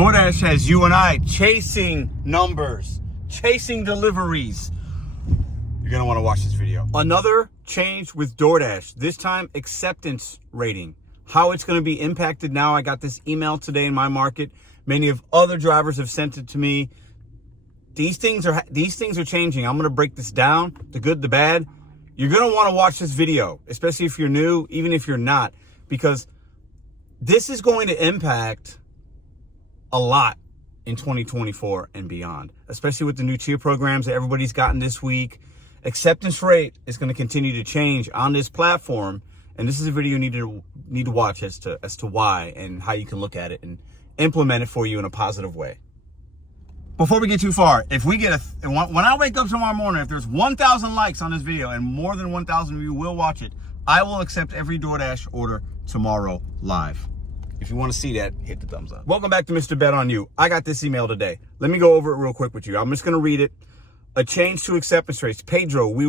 DoorDash has you and I chasing numbers, chasing deliveries. You're going to want to watch this video. Another change with DoorDash, this time acceptance rating. How it's going to be impacted now. I got this email today in my market. Many of other drivers have sent it to me. These things are changing. I'm going to break this down, the good, the bad. You're going to want to watch this video, especially if you're new, even if you're not, because this is going to impact a lot in 2024 and beyond, especially with the new tier programs that everybody's gotten this week. Acceptance rate is going to continue to change on this platform, and this is a video you need to watch as to why and how you can look at it and implement it for you in a positive way. Before we get too far, if we get when I wake up tomorrow morning, if there's 1,000 likes on this video and more than 1,000 of you will watch it, I will accept every DoorDash order tomorrow live. If you want to see that, hit the thumbs up. Welcome back to Mr.BetonYou. I got this email today. Let me go over it real quick with you. I'm just going to read it. A change to acceptance rates. Pedro, we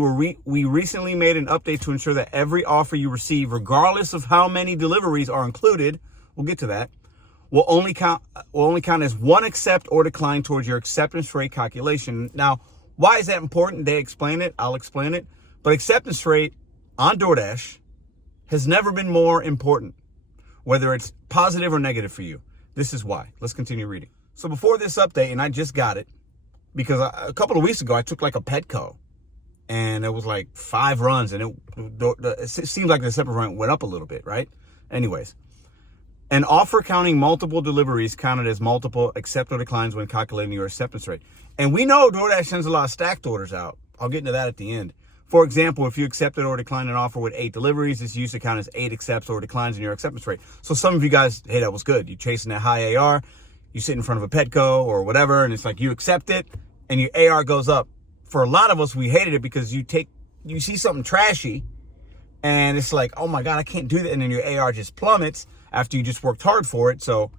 recently made an update to ensure that every offer you receive, regardless of how many deliveries are included, we'll get to that, will only count as one accept or decline towards your acceptance rate calculation. Now, why is that important? They explain it. I'll explain it. But acceptance rate on DoorDash has never been more important, whether it's positive or negative for you. This is why. Let's continue reading. So before this update, and I just got it, because a couple of weeks ago, I took like a Petco, and it was like 5 runs, and it seemed like the acceptance rate went up a little bit, right? Anyways, an offer counting multiple deliveries counted as multiple accept or declines when calculating your acceptance rate. And we know DoorDash sends a lot of stacked orders out. I'll get into that at the end. For example, if you accepted or declined an offer with 8 deliveries, this used to count as 8 accepts or declines in your acceptance rate. So some of you guys, hey, that was good. You're chasing that high AR. You sit in front of a Petco or whatever, and it's like you accept it, and your AR goes up. For a lot of us, we hated it because you see something trashy, and it's like, oh my God, I can't do that. And then your AR just plummets after you just worked hard for it. So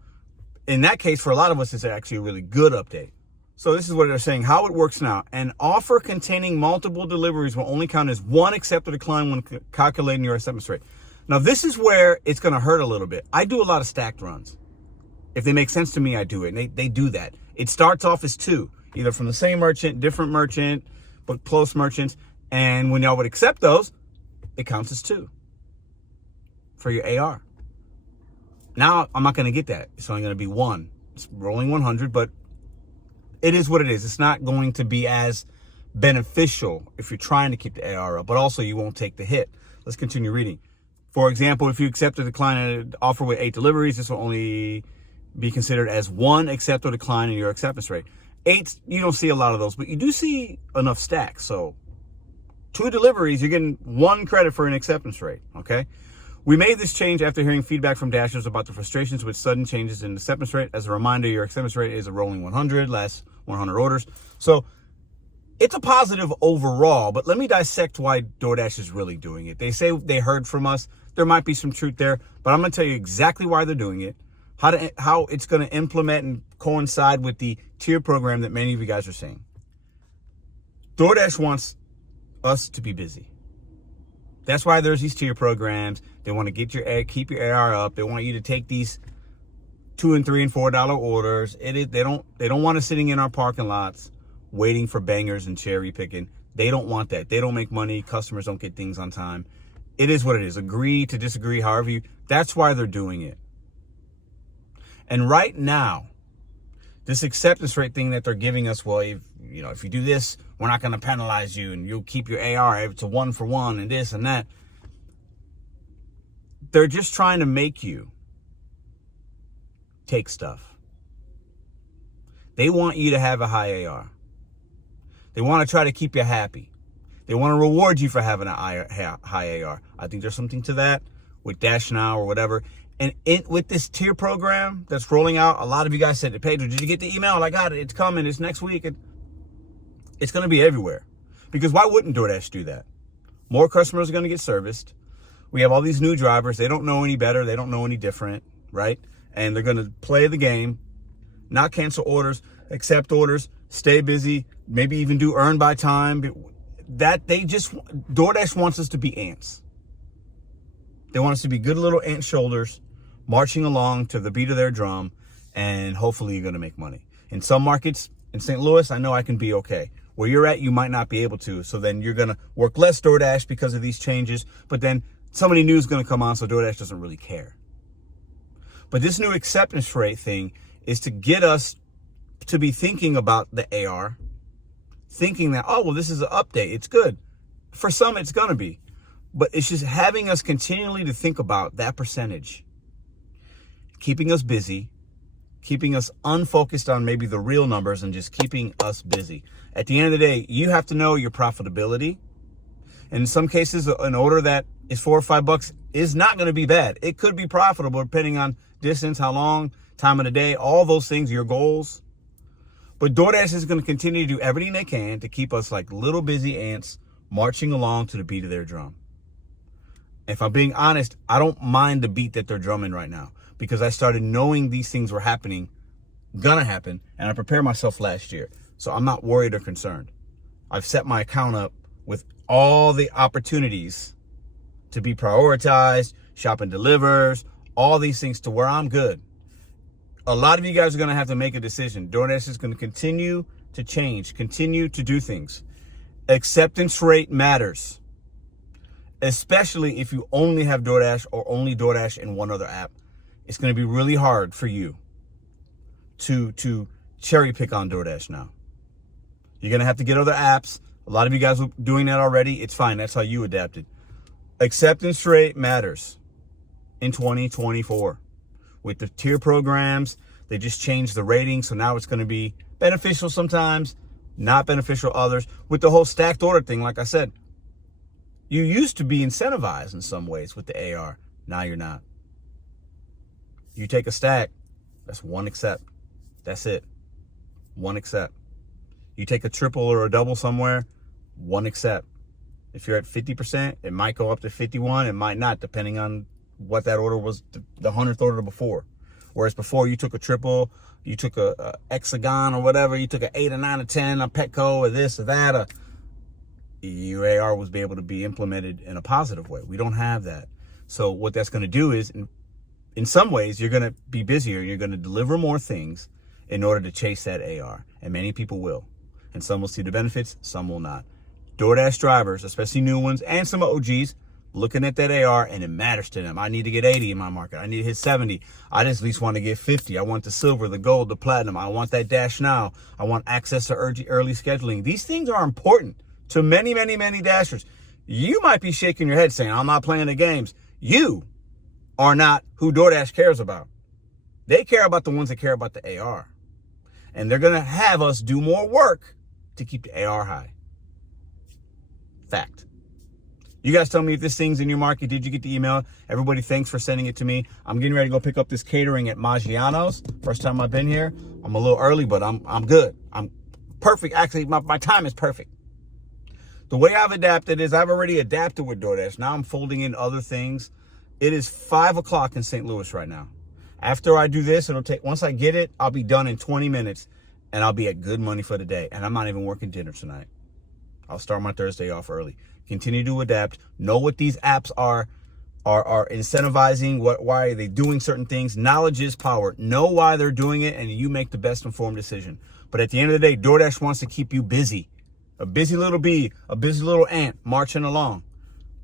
in that case, for a lot of us, it's actually a really good update. So this is what they're saying, how it works now. An offer containing multiple deliveries will only count as one accept or decline when calculating your acceptance rate. Now, this is where it's going to hurt a little bit. I do a lot of stacked runs. If they make sense to me, I do it. And they do that. It starts off as 2, either from the same merchant, different merchant, but close merchants. And when y'all would accept those, it counts as 2 for your AR. Now, I'm not going to get that. It's only going to be 1. It's rolling 100, but it is what it is. It's not going to be as beneficial if you're trying to keep the AR up, but also you won't take the hit. Let's continue reading. For example, if you accept a decline at an offer with 8 deliveries, this will only be considered as 1 accept or decline in your acceptance rate. 8, you don't see a lot of those, but you do see enough stacks. So 2 deliveries, you're getting 1 credit for an acceptance rate, okay? We made this change after hearing feedback from Dashers about the frustrations with sudden changes in acceptance rate. As a reminder, your acceptance rate is a rolling 100, last 100 orders. So it's a positive overall, but let me dissect why DoorDash is really doing it. They say they heard from us. There might be some truth there, but I'm going to tell you exactly why they're doing it, how it's going to implement and coincide with the tier program that many of you guys are saying. DoorDash wants us to be busy. That's why there's these tier programs. They want to keep your AR up. They want you to take these $2 and $3 and $4 orders. They don't want us sitting in our parking lots waiting for bangers and cherry picking. They don't want that. They don't make money. Customers don't get things on time. It is what it is. Agree to disagree, however you. That's why they're doing it. And right now, this acceptance rate thing that they're giving us, well, if you do this, we're not going to penalize you, and you'll keep your AR to 1 for 1 and this and that. They're just trying to make you take stuff. They want you to have a high AR. They want to try to keep you happy. They want to reward you for having a high AR. I think there's something to that with Dash Now or whatever. And with this tier program that's rolling out, a lot of you guys said, Pedro, did you get the email? I got it. It's coming. It's next week. It's going to be everywhere. Because why wouldn't DoorDash do that? More customers are going to get serviced. We have all these new drivers. They don't know any better. They don't know any different, right? And they're going to play the game, not cancel orders, accept orders, stay busy, maybe even do earn by time. DoorDash wants us to be ants. They want us to be good little ant shoulders, marching along to the beat of their drum and hopefully you're going to make money. In some markets, in St. Louis, I know I can be okay. Where you're at, you might not be able to. So then you're going to work less DoorDash because of these changes. But then somebody new is going to come on, so DoorDash doesn't really care. But this new acceptance rate thing is to get us to be thinking about the AR, thinking that, oh, well, this is an update. It's good. For some, it's going to be. But it's just having us continually to think about that percentage, keeping us busy, keeping us unfocused on maybe the real numbers and just keeping us busy. At the end of the day, you have to know your profitability. And in some cases, an order that is $4 or $5 is not going to be bad. It could be profitable depending on distance, how long, time of the day, all those things, your goals. But DoorDash is going to continue to do everything they can to keep us like little busy ants marching along to the beat of their drum. If I'm being honest, I don't mind the beat that they're drumming right now, because I started knowing these things were happening, gonna happen, and I prepared myself last year. So I'm not worried or concerned. I've set my account up with all the opportunities to be prioritized, shop and delivers, all these things to where I'm good. A lot of you guys are gonna have to make a decision. DoorDash is gonna continue to change, continue to do things. Acceptance rate matters, especially if you only have DoorDash or only DoorDash in one other app. It's going to be really hard for you to cherry pick on DoorDash now. You're going to have to get other apps. A lot of you guys are doing that already. It's fine. That's how you adapted. Acceptance rate matters in 2024. With the tier programs, they just changed the rating. So now it's going to be beneficial sometimes, not beneficial others. With the whole stacked order thing, like I said, you used to be incentivized in some ways with the AR. Now you're not. You take a stack, that's one accept. That's it. One accept. You take a triple or a double somewhere, one accept. If you're at 50%, it might go up to 51. It might not, depending on what that order was, the 100th order before. Whereas before, you took a triple, you took a hexagon or whatever, you took an 8 or 9 or 10, a Petco or this or that, your AR was able to be implemented in a positive way. We don't have that. So what that's going to do is, in some ways, you're going to be busier. You're going to deliver more things in order to chase that AR. And many people will. And some will see the benefits, some will not. DoorDash drivers, especially new ones, and some OGs, looking at that AR, and it matters to them. I need to get 80 in my market. I need to hit 70. I just at least want to get 50. I want the silver, the gold, the platinum. I want that dash now. I want access to early scheduling. These things are important to many, many, many dashers. You might be shaking your head saying, I'm not playing the games. You are not who DoorDash cares about. They care about the ones that care about the AR. And they're going to have us do more work to keep the AR high. Fact. You guys tell me if this thing's in your market. Did you get the email? Everybody, thanks for sending it to me. I'm getting ready to go pick up this catering at Maggiano's. First time I've been here. I'm a little early, but I'm good. I'm perfect. Actually, my time is perfect. The way I've adapted is I've already adapted with DoorDash. Now I'm folding in other things. It is 5 o'clock in St. Louis right now. After I do this, once I get it, I'll be done in 20 minutes and I'll be at good money for the day. And I'm not even working dinner tonight. I'll start my Thursday off early. Continue to adapt. Know what these apps are incentivizing. Why are they doing certain things? Knowledge is power. Know why they're doing it and you make the best informed decision. But at the end of the day, DoorDash wants to keep you busy. A busy little bee, a busy little ant marching along.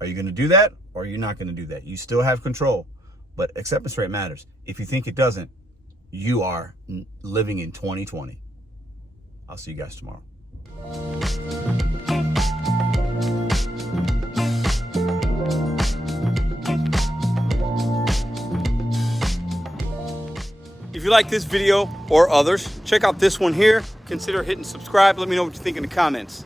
Are you going to do that or are you not going to do that? You still have control, but acceptance rate matters. If you think it doesn't, you are living in 2020. I'll see you guys tomorrow. If you like this video or others, check out this one here. Consider hitting subscribe. Let me know what you think in the comments.